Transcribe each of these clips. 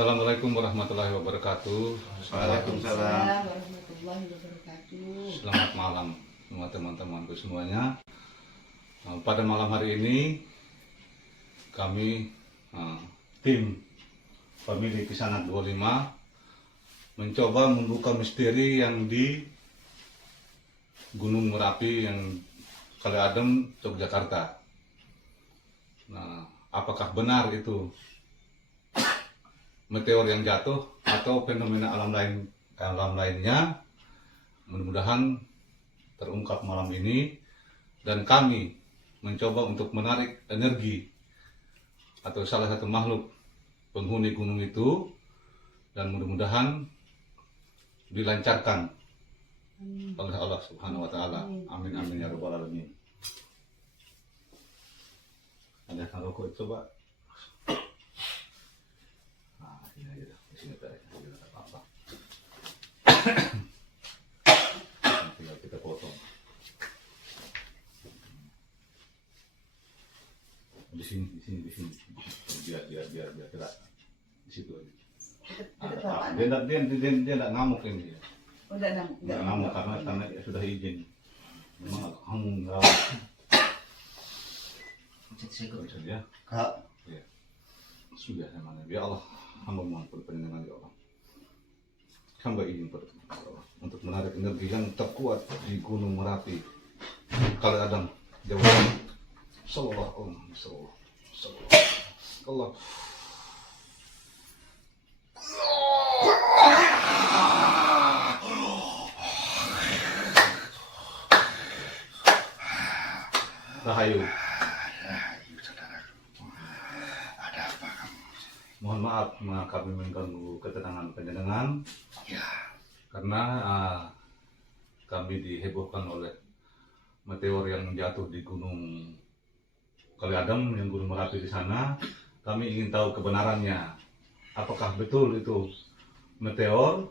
Assalamualaikum warahmatullahi wabarakatuh. Waalaikumsalam warahmatullahi wabarakatuh. Selamat malam semua teman-temanku semuanya. Pada malam hari ini kami tim Family Kisanak 25 mencoba membuka misteri yang di Gunung Merapi yang Kali Adem, Yogyakarta. Nah, apakah benar itu meteor yang jatuh atau fenomena alam lainnya? Mudah-mudahan terungkap malam ini, dan kami mencoba untuk menarik energi atau salah satu makhluk penghuni gunung itu, dan mudah-mudahan dilancarkan oleh Allah Subhanahu wa taala. Amin amin ya rabbal alamin. Ada rokok coba. Apa. Tinggal kita potong di sini biar gerak di situ aja. Dia tidak ngamuk ini. Udah ngamuk karena sudah izin. Memang kamu rawat. Ya. Ya. Sudah namanya. Ya Allah, hamba mohon perlindungan ya Allah. Hamba izin untuk menarik energi yang terkuat di Gunung Merapi, Kali Adem, Jawa Barat. Sallallahu alaihi wasallam. Allah. Rahayu. Ada apa kamu? Mohon maaf kami mengganggu ketenangan penjenengan. Ya. Karena kami dihebohkan oleh meteor yang jatuh di Gunung Kali Adem, yang Gunung Merapi di sana. Kami ingin tahu kebenarannya. Apakah betul itu meteor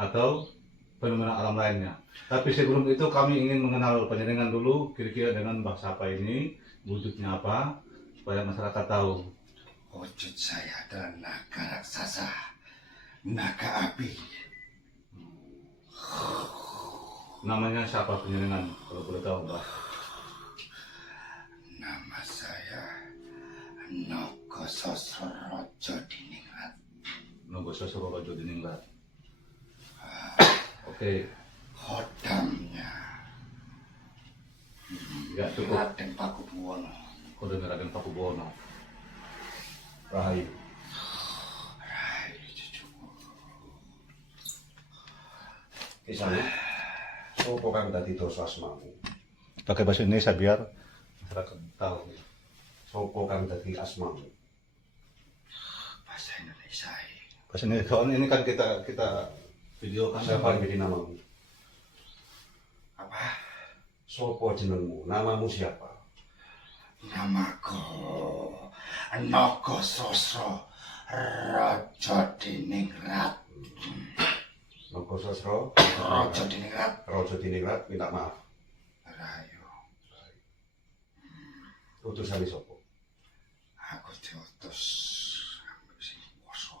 atau fenomena alam lainnya? Tapi sebelum itu kami ingin mengenal penjenengan dulu, kira-kira dengan bahasa apa ini, wujudnya apa, supaya masyarakat tahu. Wujud saya adalah naga raksasa, naga api. Namanya siapa penjenengan, kalau boleh tahu, Mbak? Nama saya Nogososrojo Diningrat. Nogososrojo Diningrat. Oke. Kodamnya Ya cukup. Raden Pakubuwono. Kode Raden Pakubuwono. Rahayu. Kisahnya, sopo kang dadi dosa asmamu? Pakai bahasa Indonesia biar masyarakat tahu. Sopo kang dadi asmamu? Bahasa Indonesia. Bahasa Indonesia. Soalnya ini kan kita video kan. Siapa yang jadi namamu? Apa? Sopo jenengmu? Namamu siapa? Namaku Nogososrojo Diningrat. Nogososro Rojo Diningrat. Rojo Diningrat, minta maaf. Rahayu. Utusan sopo? Aku diutus ambil sing poso.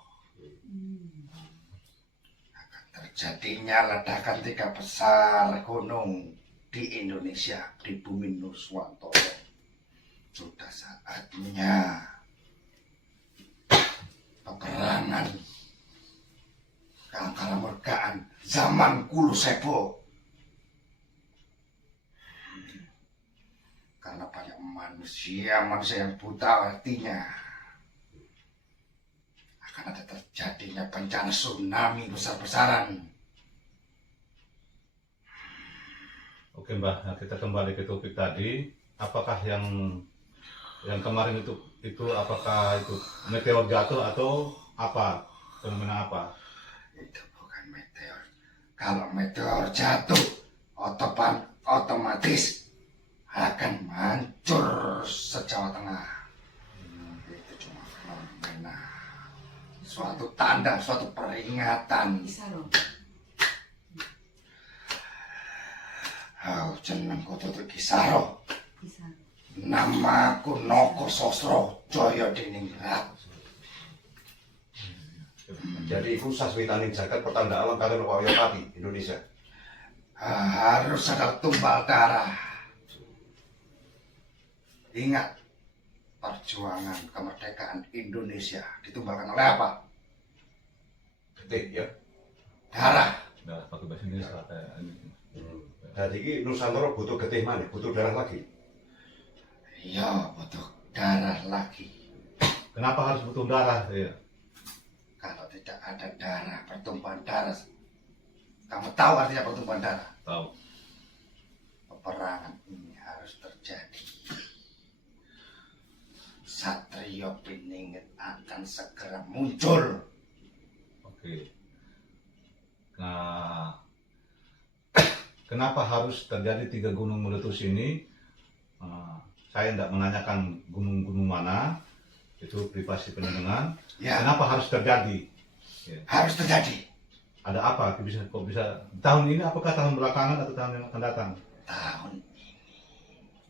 Akan terjadinya ledakan 3 besar gunung di Indonesia, di bumi Nuswantara. Sudah saatnya peperangan kalamurgaan zaman Kulo Sebo. Karena banyak manusia yang buta artinya akan ada terjadinya bencana tsunami besar-besaran. Oke Mbah, nah kita kembali ke topik tadi. Apakah yang kemarin itu apakah itu meteor jatuh atau apa? Fenomena apa? Itu bukan meteor. Kalau meteor jatuh, otomatis akan hancur se-Jawa Tengah. Itu cuma fenomena, suatu tanda, suatu peringatan. Jenengku Tutuk Kisaro. Namaku Nogososrojo Diningrat. Jadi itu saswitaning jagat pertanda alam kalian Wahyapati Indonesia. Harus ada tumbal darah. Ingat, perjuangan kemerdekaan Indonesia ditumbalkan oleh apa? Getih ya. Darah. Nah, pakai bahasa Inggris kayak ini. Jadi ini Nusantara butuh getih mana? Butuh darah lagi. Iya, butuh darah lagi. Kenapa harus butuh darah? Ya. Kalau tidak ada darah, pertumpahan darah. Kamu tahu artinya pertumpahan darah? Tahu. Peperangan ini harus terjadi. Satrio Piningit akan segera muncul. Oke. Nah, kenapa harus terjadi 3 gunung meletus ini? Saya tidak menanyakan gunung-gunung mana, itu privasi pendengar. Ya, Kenapa harus terjadi? harus terjadi. Ada apa? Kok bisa tahun ini? Apakah tahun belakangan atau tahun yang akan datang? Tahun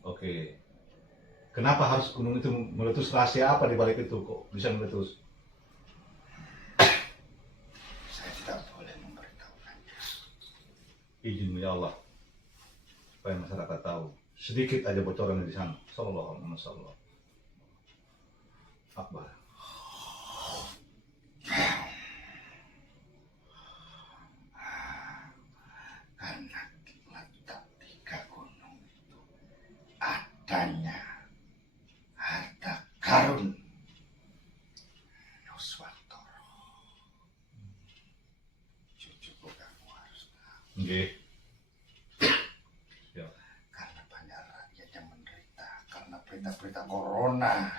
Oke. Kenapa harus gunung itu meletus? Rahasia apa di balik itu? Kok bisa meletus? saya tidak boleh memberitahukannya. Izin ya Allah, supaya masyarakat tahu. Sedikit aja bocoran di sana. Sallallahu alaihi wasallam. Akbar. Karena letak 3 gunung itu adanya harta karun Nuswantara. Cucuku kamu harus tahu. Nggih. Karena banyak rakyat yang menderita karena berita-berita corona,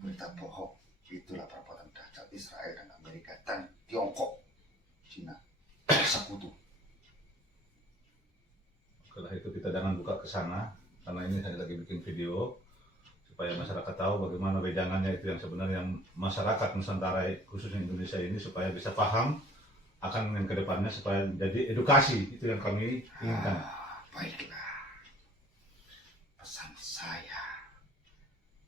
berita bohong. Itulah perbuatan dahsyat Israel dan Amerika dan Tiongkok, Cina, bersekutu. Setelah itu kita jangan buka ke sana, karena ini saya lagi bikin video supaya masyarakat tahu bagaimana wejangannya itu yang sebenarnya masyarakat Nusantara khususnya Indonesia ini supaya bisa paham akan yang kedepannya supaya jadi edukasi itu yang kami inginkan. Baiklah, pesan saya,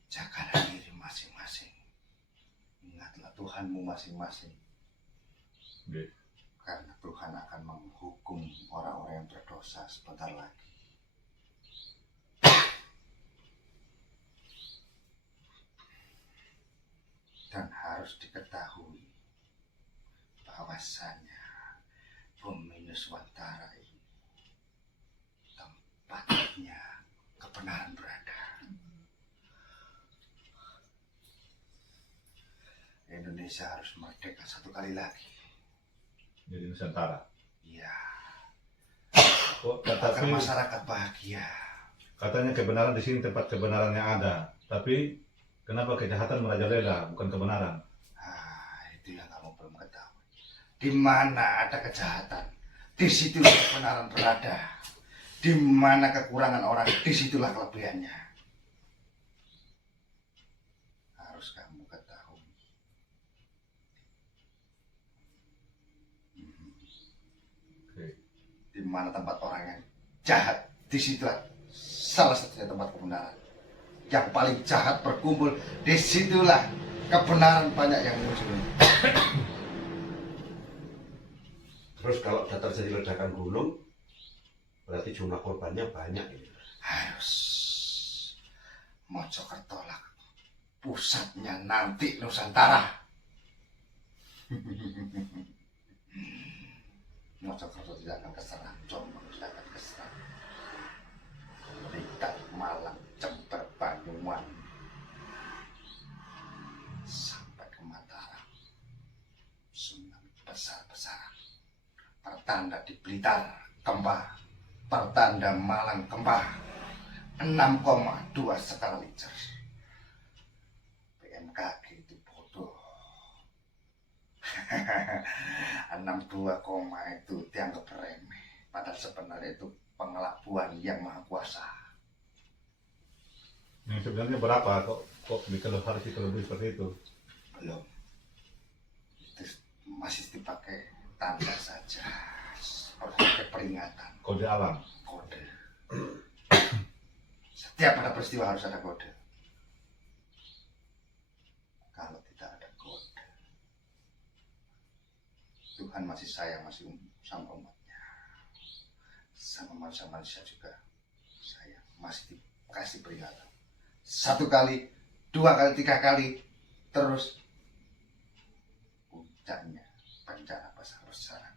jagalah diri masing-masing. Ingatlah Tuhanmu masing-masing. Nggih. Karena Tuhan akan menghukum orang-orang yang berdosa sebentar lagi. Dan harus diketahui bahwasannya bumi Nuswantara ini tempatnya kebenaran berada. Indonesia harus merdeka 1 kali lagi. Jadi Nusantara. Iya, Kok agar tapi masyarakat bahagia. katanya kebenaran di sini tempat kebenarannya ada, tapi kenapa kejahatan merajalela bukan kebenaran? Itu yang kamu belum ketahui. Di mana ada kejahatan, disitulah kebenaran berada. Di mana kekurangan orang, disitulah kelebihannya. Harus kamu ketahui. Oke. Di mana tempat orang yang jahat, disitulah salah satunya tempat kebenaran. Yang paling jahat berkumpul, disitulah kebenaran banyak yang muncul. Terus kalau sudah terjadi ledakan gunung, berarti jumlah korbannya banyak ini. Harus Mojokerto lah pusatnya nanti Nusantara. Mojokerto tidak akan keserang, Jombang tidak akan keserang. Blitar, Malang, Jember, Banyuwan sampai ke Mataram, tsunami besar-besaran. Pertanda di Blitar Kembar, pertanda Malang Kembar 6,2 skala Richter. BMKG itu bodoh. 62, itu dianggap remeh, padahal sebenarnya itu pengelabuan yang maha kuasa. Yang sebenarnya berapa? Kok harus dikelebih seperti itu? Belum, itu masih dipakai tanda saja, harus pakai peringatan, Kode alam. kode. Setiap ada peristiwa harus ada kode. Kalau tidak ada kode, Tuhan masih sayang sama umatnya, sama manusia-manusia juga sayang, masih dikasih peringatan 1 kali, 2 kali, 3 kali, terus puncaknya bencana besar-besaran.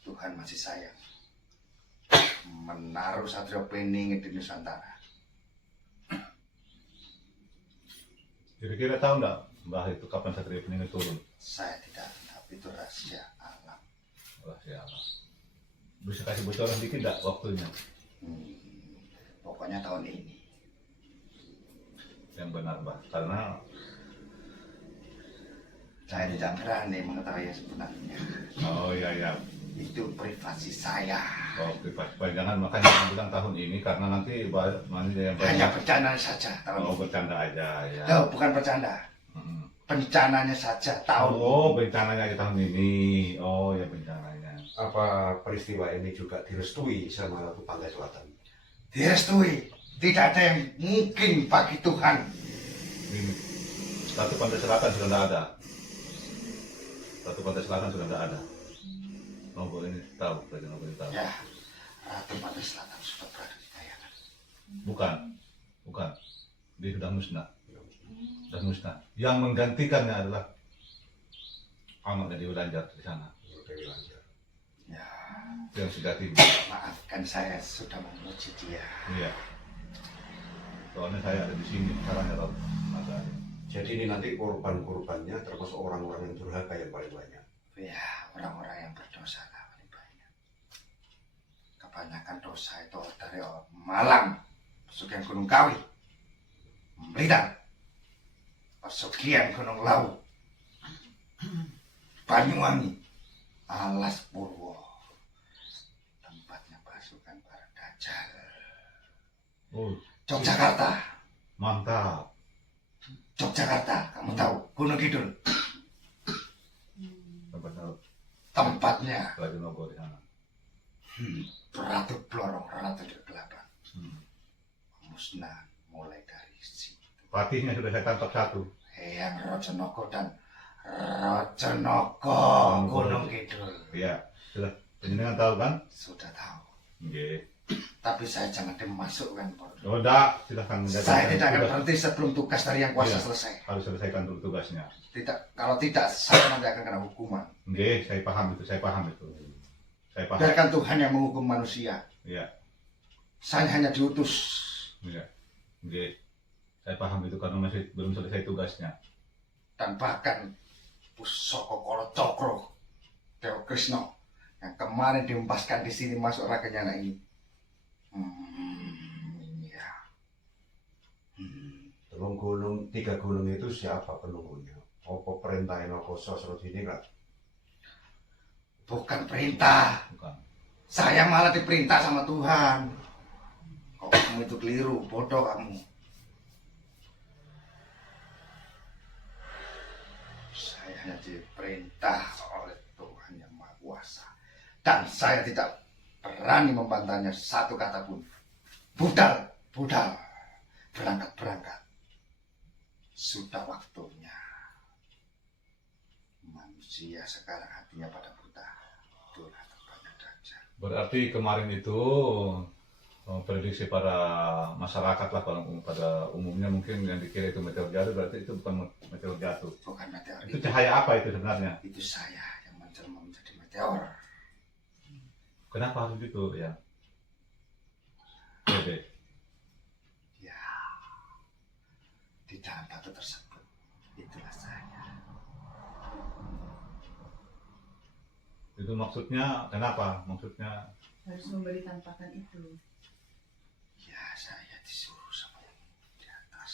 Tuhan masih sayang menaruh Satrio Pening di Nusantara. Kira-kira tahu nggak Mbah itu kapan Satrio Pening turun? Saya tidak, tapi itu rahasia alam. Wah, siapa? Bisa kasih bocoran dikit nggak waktunya? Pokoknya tahun ini. Yang benar, Mbah. Karena Saya tidak berani mengetahui yang sebenarnya. oh iya. Itu privasi saya. Oh, jangan makanya aku bilang tahun ini karena nanti yang Hanya bercanda saja tahun oh, ini. bercanda aja ya. Oh, bukan bercanda. Bencananya saja tahun Oh, ini. bencananya aja tahun ini. Oh, ya bencananya. Apa peristiwa ini juga direstui sama Pantai Selatan? Direstui. Tidak ada yang mungkin bagi Tuhan. Ini Ratu Pantai Selatan sudah tidak ada. Ratu Pantai Selatan sudah tidak ada. Nobo ini tahu, Raja Nobo ini tahu. Ya, Ratu Pantai Selatan sudah berada di kayangan. Bukan. Dia sudah musnah. Sudah musnah. Yang menggantikannya adalah Ahmad Dewi Lanjar di sana. Dewi Lanjar. Ya, Yang sejati. maafkan saya sudah memuji dia. Iya. Soalnya saya ada di sini, caranya tahu. Jadi ini nanti korban-korbannya termasuk orang-orang yang durhaka yang paling banyak. Ya, orang-orang yang berdosa lah paling banyak. Kebanyakan dosa itu dari Malang, pesugihan Gunung Kawi, Blitar, pesugihan Gunung Lawu, Banyuwangi, Alas Purwo, tempatnya pasukan para dajjal. Oh, Yogyakarta, mantap. Yogyakarta, kamu tahu Gunung Kidul, tempatnya Raja Nobo di sana. Ratu Blorong, Ratu Degelapan. Hmm. Musnah mulai dari situ. Patihnya sudah saya tangkap satu. Eyang Rojonoko dan Rojonoko Gunung Kidul. Iya, sudah. Penjenengan tahu kan? Sudah tahu. Oke. Tapi saya jangan dimasukkan. Oh, enggak, silakan. Saya tidak akan berhenti sebelum tugas dari yang kuasa Iya. selesai. Harus selesaikan dulu tugasnya. Tidak, kalau tidak saya nanti akan kena hukuman. Oke, saya paham itu. Saya paham. Biarkan Tuhan yang menghukum manusia. Iya, Saya hanya diutus. iya. Oke. Saya paham itu karena masih belum selesai tugasnya. Dan bahkan Pusoko Kolo Cokro Dewa Krisno yang kemarin diempaskan di sini masuk raganya anak ini. Ya. Telung 3 gunung itu siapa penunggunya? Apa perintah Enoko Sosro ini enggak? Bukan perintah. Bukan. Saya malah diperintah sama Tuhan. Kok kamu itu keliru, bodoh kamu. Saya hanya diperintah oleh Tuhan yang Maha Kuasa. Dan saya tidak berani membantahnya satu kata pun. Budal, berangkat. Sudah waktunya. Manusia sekarang hatinya pada buta. Itulah tempatnya dajjal. Berarti kemarin itu prediksi para masyarakat lah pada umumnya mungkin yang dikira itu meteor jatuh, berarti itu bukan meteor jatuh. Bukan meteor Itu cahaya apa itu sebenarnya? Itu saya yang menjelma menjadi meteor. Kenapa harus gitu ya? Oke. Ya, di dalam batu tersebut itulah saya. Itu maksudnya kenapa? Maksudnya Harus memberi tampakan itu. Ya, saya disuruh sama yang di atas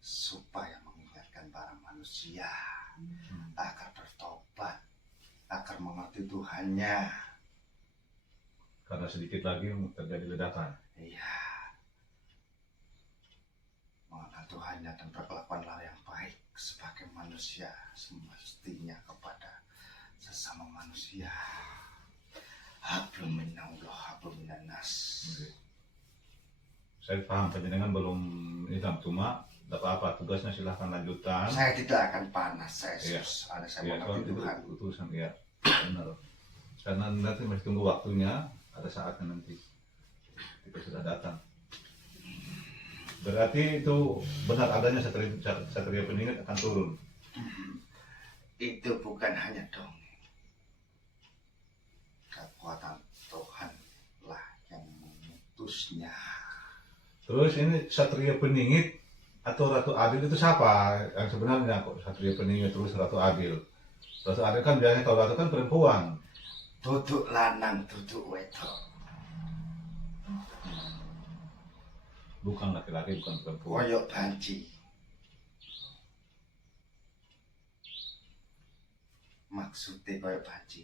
supaya mengingatkan para manusia agar bertobat, agar mengerti Tuhannya. karena sedikit lagi terjadi ledakan. Iya, mengenal Tuhannya dan berkelakuanlah yang baik sebagai manusia semestinya kepada sesama manusia. Hablum minallah, hablum minannas. Oke. Saya paham penjenengan belum Islam, cuma Tidak apa-apa, tugasnya silahkan lanjutkan. Saya tidak akan panas, saya Iya. ada saya Ya, kalau mengabdi itu Tuhan. utusan ya, benar. Karena nanti masih tunggu waktunya, ada saatnya nanti kita sudah datang. Berarti itu benar adanya Satria Peningit akan turun. Itu bukan hanya dongeng. Kekuatan Tuhan lah yang memutusnya. Terus ini Satria Peningit atau Ratu Adil itu siapa? Yang sebenarnya kok Satria Peningit terus Ratu Adil. Ratu Adil kan biasanya kalau Ratu kan perempuan. Duduk lanang, duduk wedok. Bukan laki-laki, bukan perempuan. Koyok banci. Maksudnya koyok banci.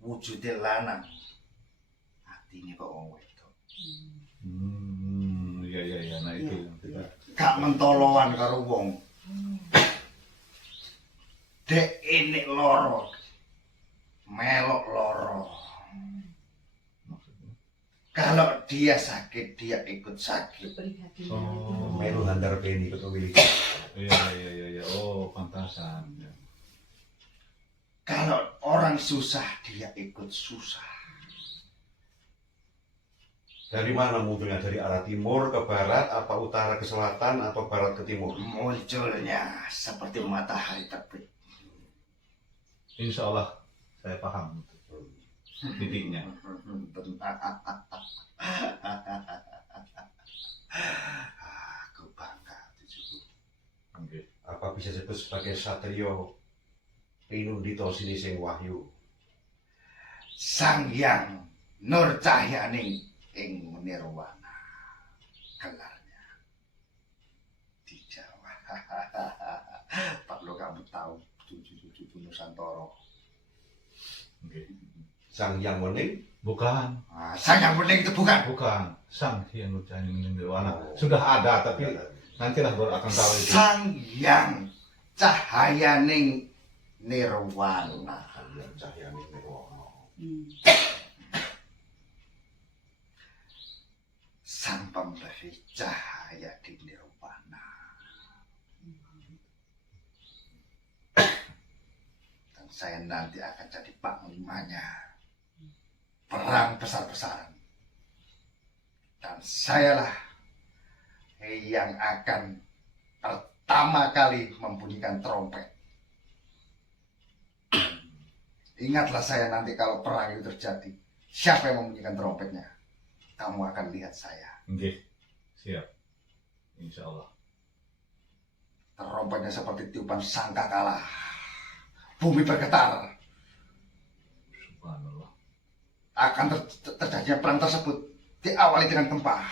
Wujudnya lanang. Hatinya kok wong wedok. Iya. Nah itu yang kita. Gak mentoloan karo wong. Dek ini loro. Melok loro. Maksudnya. Kalau dia sakit, dia ikut sakit. Keprihatinan Oh. Melu handar beni ketuwi. Iya. Oh, pantasan. Ya. Kalau orang susah, dia ikut susah. Dari mana munculnya? Dari arah timur ke barat, apa utara ke selatan, atau barat ke timur? Munculnya seperti matahari terbit. Insya Allah saya paham titiknya. Aku bangga cucuku. Oke. Apa bisa disebut sebagai Satrio Pinundito Sinising Wahyu? Sang Hyang Nur Cahyaning ing Nirwana gelarnya di Jawa. Perlu kamu tahu cucu-cucu Nusantara. Oke. Sang Hyang Wening? Bukan, Sang Hyang Wening itu bukan. bukan. Sang Hyang Nurjani Nirwana. Oh. Sudah ada, tapi nantilah baru akan tahu itu. Sang Hyang Cahyaning Nirwana. Yang Cahya Nirwana. Sang pemberi cahaya di Nirwana. Dan saya nanti akan jadi panglimanya. Perang besar-besaran. Dan sayalah yang akan pertama kali membunyikan trompet. Ingatlah saya nanti kalau perang itu terjadi. Siapa yang membunyikan trompetnya? Kamu akan lihat saya. Oke, siap. Insya Allah. Trompetnya seperti tiupan sangkakala. Bumi bergetar. Subhanallah. Akan terjadinya perang tersebut diawali dengan gempa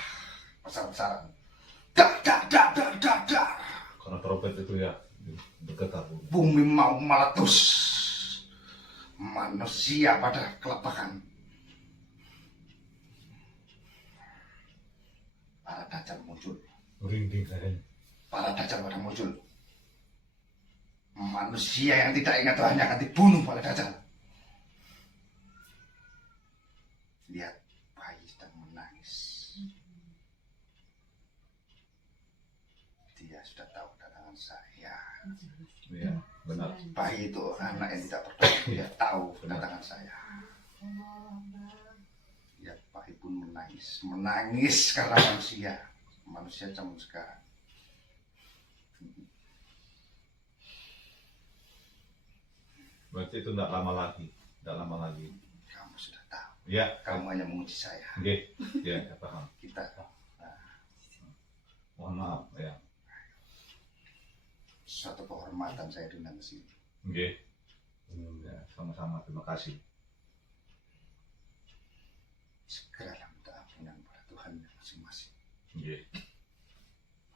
besar-besaran. Dak dak dak dak dak dak. Karena trompet itu ya bergetar. Bumi mau meletus. Manusia pada kelepakan. Para dajjal muncul. Merinding saya. Para dajjal pada muncul. Manusia yang tidak ingat Tuhan akan dibunuh oleh dajjal. Lihat bayi sedang menangis. Dia sudah tahu kedatangan saya. Iya, benar. Bayi itu anak yang tidak berdosa. Dia tahu kedatangan saya. Lihat bayi pun menangis. Menangis karena manusia. Manusia zaman sekarang. Berarti itu tidak lama lagi. Tidak lama lagi. Kamu sudah tahu. Ya, Kamu hanya menguji saya. oke. Ya, saya paham. Kita Mohon maaf, ya. suatu kehormatan saya diundang ke sini. Oke. Ya, sama-sama. Terima kasih. Segeralah minta ampunan pada Tuhan masing-masing. Oke.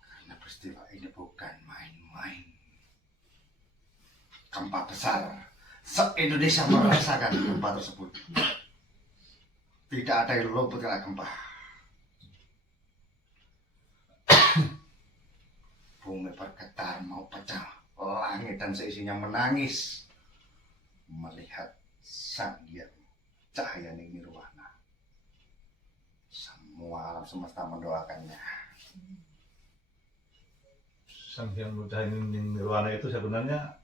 Karena peristiwa ini bukan main-main. Gempa besar. Se-Indonesia merasakan gempa tersebut. Tidak ada yang luput kena gempa. Bumi bergetar mau pecah. Langit dan seisinya menangis. Melihat Sang Hyang Cahyaning Nirwana. Semua alam semesta mendoakannya. Sang Hyang Nirwana itu sebenarnya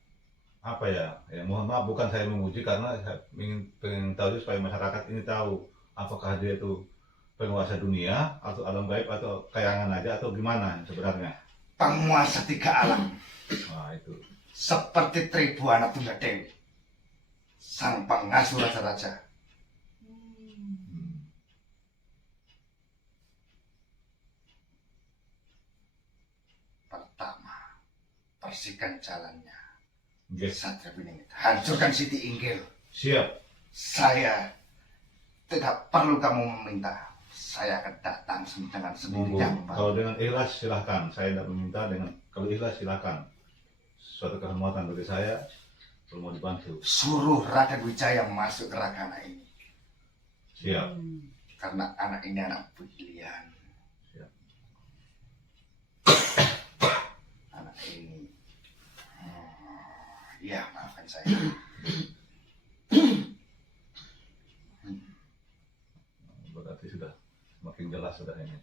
apa ya? Ya mohon maaf bukan saya memuji karena saya pengen tahu juga supaya masyarakat ini tahu apakah dia itu penguasa dunia atau alam gaib atau kayangan aja atau gimana sebenarnya. Penguasa tiga alam. Nah itu. Seperti Tribuana Tunggal Dewi. Sang pengasuh raja-raja. Hmm. Pertama, bersihkan jalannya. Yes. Satria Piningit. Hancurkan Siti Inggil. Siap. Saya tidak perlu kamu meminta. Saya akan datang dengan Monggo. sendirinya. Kalau dengan ikhlas silahkan. Saya tidak meminta dengan kalau ikhlas silahkan. Suatu kehormatan bagi saya. Kalau mau dibantu. Suruh Raden Wijaya masuk ke Rakana ini. Siap. Karena anak ini anak pilihan. Siap. Anak ini. Ya, maafkan saya. Berarti sudah semakin jelas sudah ini.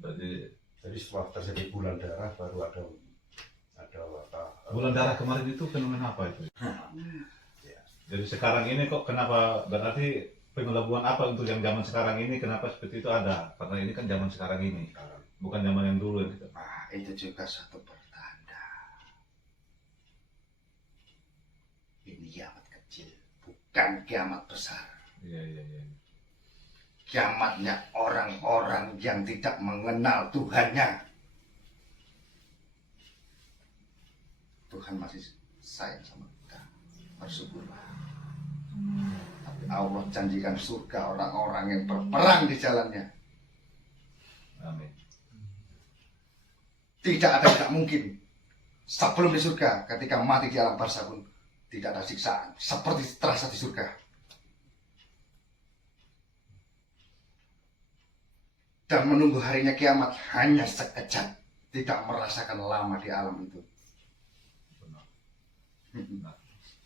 Berarti Jadi setelah terjadi bulan darah baru ada apa? bulan darah kemarin itu fenomena apa itu? Ya. Jadi sekarang ini kok kenapa berarti pengelabuan apa untuk yang zaman sekarang ini kenapa seperti itu ada? Karena ini kan zaman sekarang ini, bukan zaman yang dulu gitu. Nah, itu juga satu pertanda. Ini kiamat kecil, bukan kiamat besar. Iya iya iya. Kiamatnya orang-orang yang tidak mengenal Tuhannya. Tuhan masih sayang sama kita. Bersyukurlah. Tapi Allah janjikan surga orang-orang yang berperang di jalannya. Amin. Tidak ada yang tidak mungkin. Sebelum di surga, ketika mati di alam barzakh pun tidak ada siksaan. Seperti terasa di surga. Dan menunggu harinya kiamat hanya sekejap. Tidak merasakan lama di alam itu. Benar.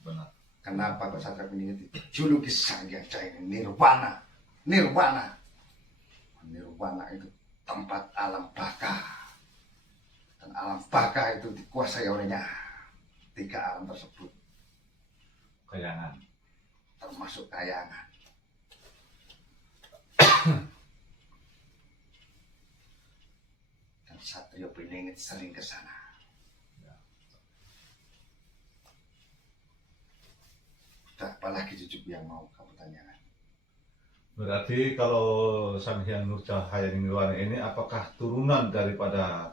Benar. Kenapa kok Satria Piningit dijuluki Sang Hyang Jaya Nirwana? Nirwana. Nirwana itu tempat alam baka. Dan alam baka itu dikuasai olehnya. Tiga alam tersebut. Kayangan. Termasuk kayangan. Dan Satria Piningit sering ke sana. Udah, apalagi cucu yang mau kamu tanyakan? Berarti kalau Sang Hyang Nurcahaya Nirwana ini apakah turunan daripada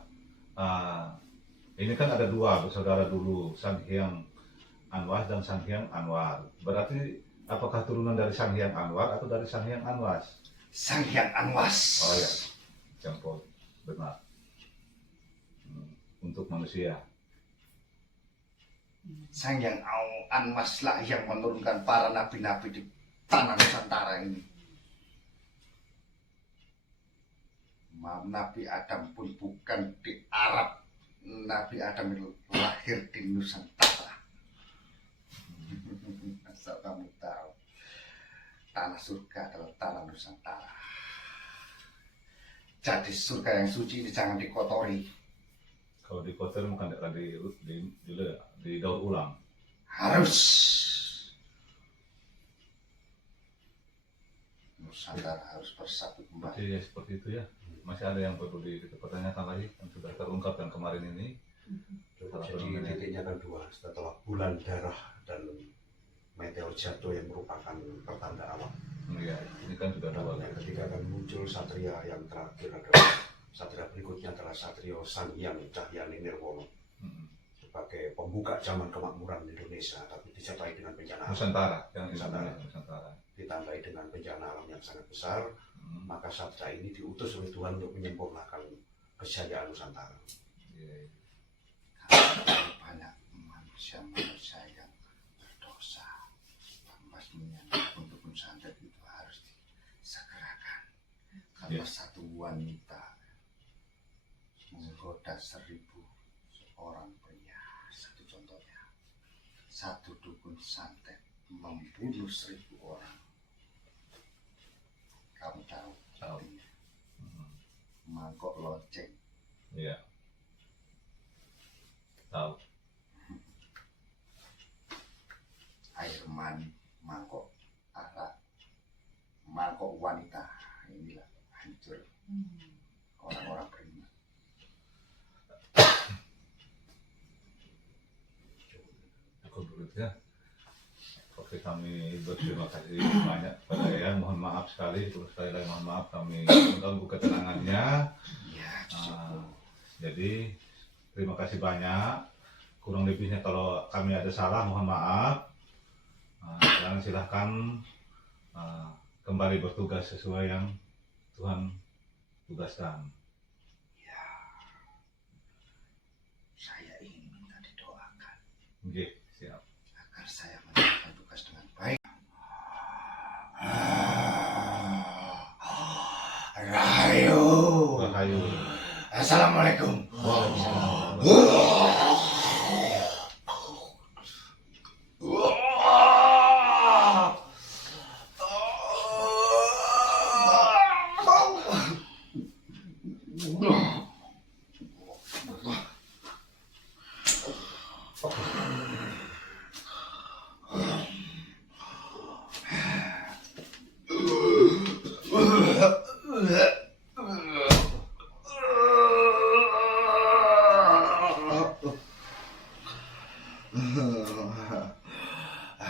ini kan ada dua bersaudara dulu, Sang Hyang Anwas dan Sang Hyang Anwar. Berarti apakah turunan dari Sang Hyang Anwar atau dari Sang Hyang Anwas? Sang Hyang Anwas. Oh ya, campur benar. Untuk manusia. Sang Hyang Anwas lah yang menurunkan para nabi-nabi di tanah Nusantara ini. Nabi Adam pun bukan di Arab. Nabi Adam itu lahir di Nusantara. Asal kamu tahu, tanah surga adalah tanah Nusantara. Jadi surga yang suci ini jangan dikotori. Kalau di kotor bukan di daur ulang. Harus. Nusantara harus bersatu kembali. Jadi ya seperti itu ya. Masih ada yang perlu dipertanyakan lagi yang sudah terungkapkan kemarin ini. Jadi titiknya kan dua, setelah bulan darah dan meteor jatuh yang merupakan pertanda alam. Iya, ini kan sudah dua. Yang ketiga akan muncul satria, yang terakhir adalah satria berikutnya adalah Satrio Sang Hyang Cahyani Nirwana sebagai pembuka zaman kemakmuran Indonesia, tapi disertai dengan bencana alam. Nusantara, yang Nusantara. Nusantara. Ditandai dengan bencana alam yang sangat besar, maka satria ini diutus oleh Tuhan untuk menyempurnakan kejayaan Nusantara. Iya. Karena banyak manusia-manusia yang berdosa, pembasmian untuk santet itu harus disegerakan. Karena satu wanita menggoda 1000 seorang pria, satu contohnya. Satu dukun santet membunuh 1000 orang. Kamu tahu? Tahu. Mangkok lonceng. Iya. tahu. Air mani, mangkok arak, mangkok wanita. Inilah hancur orang-orang beriman. Cukup dulu ya. Oke, kami berterima kasih banyak pada Eyang. Mohon maaf sekali, terus sekali lagi mohon maaf kami mengganggu ketenangannya. Ya, Jadi terima kasih banyak. Kurang lebihnya kalau kami ada salah mohon maaf. Dan silahkan kembali bertugas sesuai yang Tuhan tugaskan. saya ingin minta didoakan Oke, siap. agar saya menjalankan tugas dengan baik. Rahayu. Rahayu. Assalamualaikum.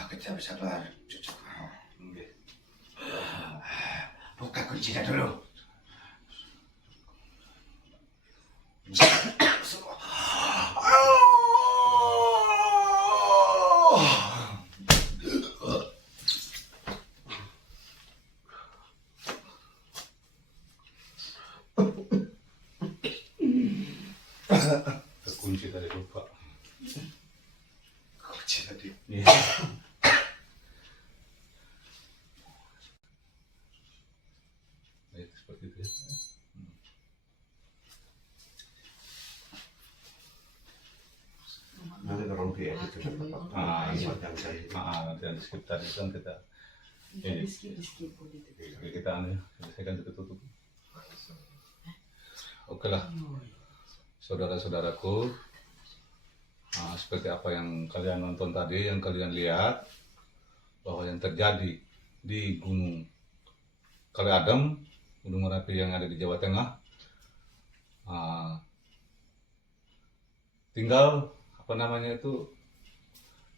Kita bisa sabar, cucu. Buka kuncinya dulu. Terkunci tadi lupa. Kunci tadi. Iya. Baik, seperti itu ya. Nanti tolong diedit juga Bapak. Iya. Yang saya Nanti ada skip tadi kan kita Iya, di skip gitu. kita selesaikan kita tutup. Oke lah, saudara-saudaraku, seperti apa yang kalian nonton tadi, yang kalian lihat bahwa yang terjadi di Gunung Kali Adem, Gunung Merapi yang ada di Jawa Tengah, tinggal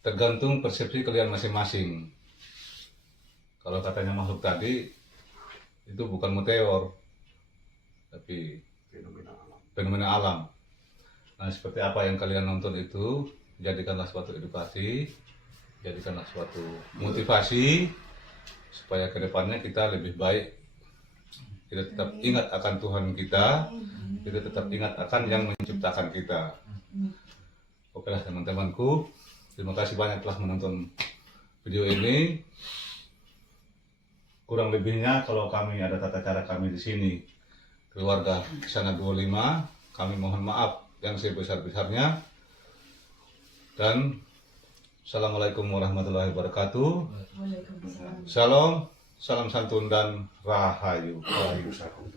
tergantung persepsi kalian masing-masing. Kalau katanya makhluk tadi itu bukan meteor, tapi fenomena alam. Nah, seperti apa yang kalian nonton itu, jadikanlah suatu edukasi, jadikanlah suatu motivasi supaya kedepannya kita lebih baik. Kita tetap ingat akan Tuhan kita tetap ingat akan yang menciptakan kita. Oke lah teman-temanku, terima kasih banyak telah menonton video ini. Kurang lebihnya kalau kami ada tata cara kami di sini, keluarga Kisana 25, kami mohon maaf yang sebesar-besarnya. Dan Assalamualaikum warahmatullahi wabarakatuh. Waalaikumsalam. Shalom, salam santun dan rahayu. Rahayu Sakum.